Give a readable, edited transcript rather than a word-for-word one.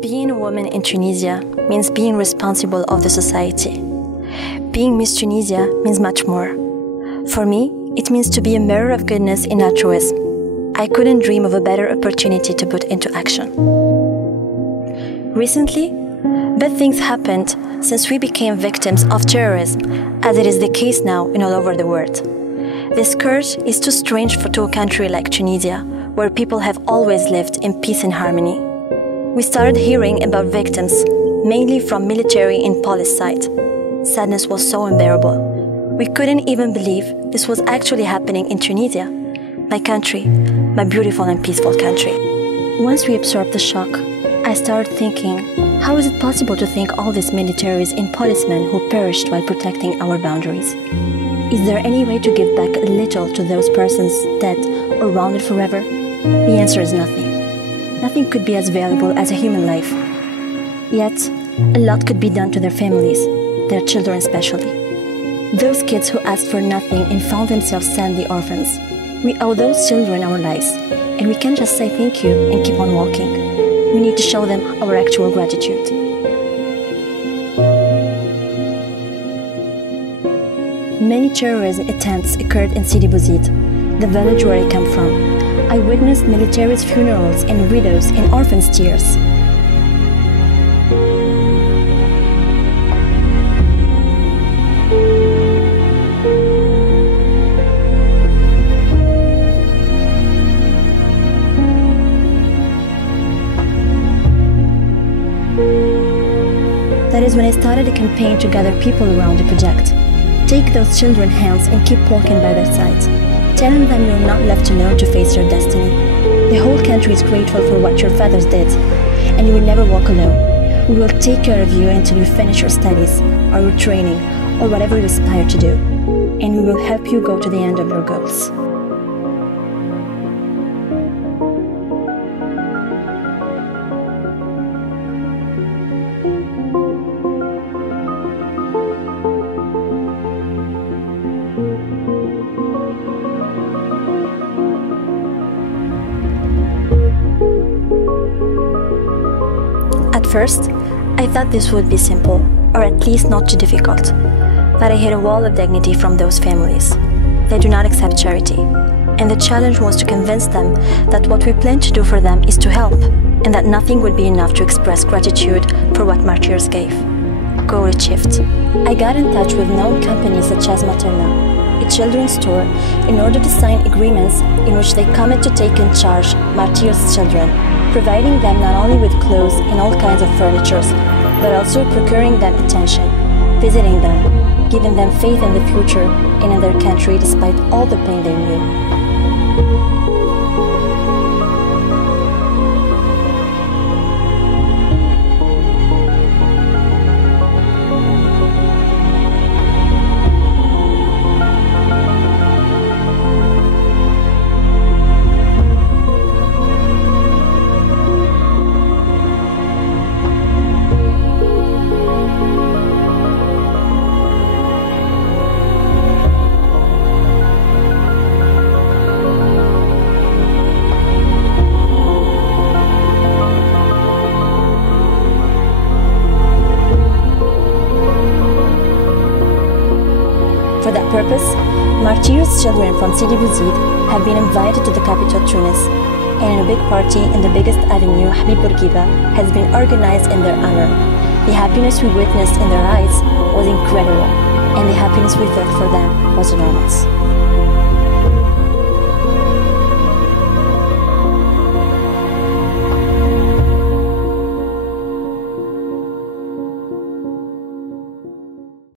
Being a woman in Tunisia means being responsible of the society. Being Miss Tunisia means much more. For me, it means to be a mirror of goodness in altruism. I couldn't dream of a better opportunity to put into action. Recently, bad things happened since we became victims of terrorism, as it is the case now in all over the world. This scourge is too strange to a country like Tunisia, where people have always lived in peace and harmony. We started hearing about victims, mainly from military and police side. Sadness was so unbearable. We couldn't even believe this was actually happening in Tunisia, my country, my beautiful and peaceful country. Once we absorbed the shock, I started thinking, how is it possible to think all these militaries and policemen who perished while protecting our boundaries? Is there any way to give back a little to those persons dead or wounded forever? The answer is nothing. Nothing could be as valuable as a human life. Yet, a lot could be done to their families, their children especially. Those kids who asked for nothing and found themselves sadly orphans. We owe those children our lives, and we can't just say thank you and keep on walking. We need to show them our actual gratitude. Many terrorism attempts occurred in Sidi Bouzid, the village where I come from. I witnessed militaries' funerals and widows and orphans' tears. That is when I started a campaign to gather people around the project. Take those children's hands and keep walking by their sides. Telling them you're not left alone to face your destiny. The whole country is grateful for what your fathers did, and you will never walk alone. We will take care of you until you finish your studies, or your training, or whatever you aspire to do, and we will help you go to the end of your goals. At first, I thought this would be simple, or at least not too difficult. But I hit a wall of dignity from those families. They do not accept charity, and the challenge was to convince them that what we plan to do for them is to help, and that nothing would be enough to express gratitude for what martyrs gave. Goal achieved. I got in touch with known companies such as Materna, a children's store, in order to sign agreements in which they commit to take in charge martyrs' children, providing them not only with clothes and all kinds of furniture, but also procuring them attention, visiting them, giving them faith in the future and in their country despite all the pain they knew. For that purpose, martyrs' children from Sidi Bouzid have been invited to the capital Tunis, and a big party in the biggest avenue, Habib Bourguiba, has been organized in their honor. The happiness we witnessed in their eyes was incredible, and the happiness we felt for them was enormous.